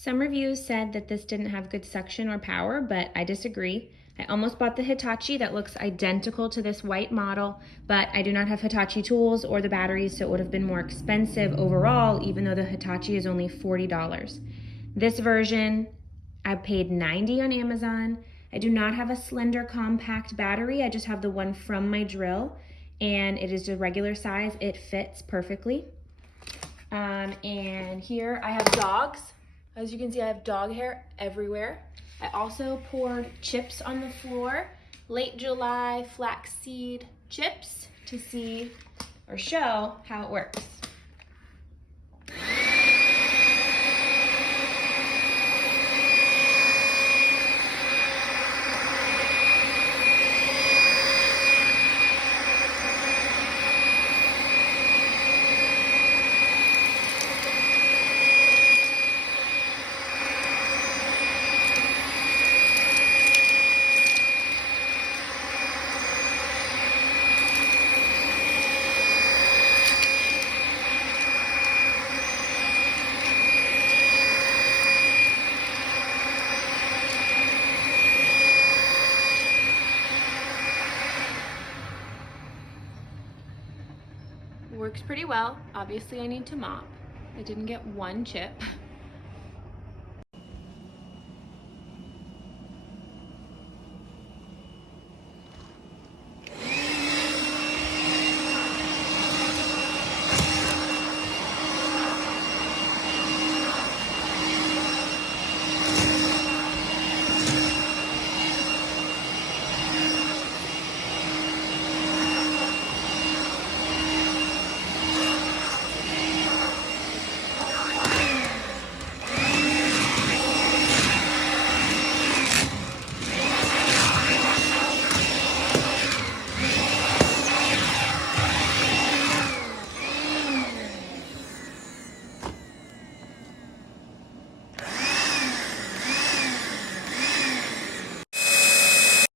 Some reviews said that this didn't have good suction or power, but I disagree. I almost bought the Hitachi that looks identical to this white model, but I do not have Hitachi tools or the batteries, so it would have been more expensive overall, even though the Hitachi is only $40. This version, I paid $90 on Amazon. I do not have a slender compact battery. I just have the one from my drill, and it is a regular size. It fits perfectly. And here I have dogs. As you can see, I have dog hair everywhere. I also poured chips on the floor, late July flaxseed chips, to see or show how it works. Works pretty well. Obviously I need to mop. I didn't get one chip.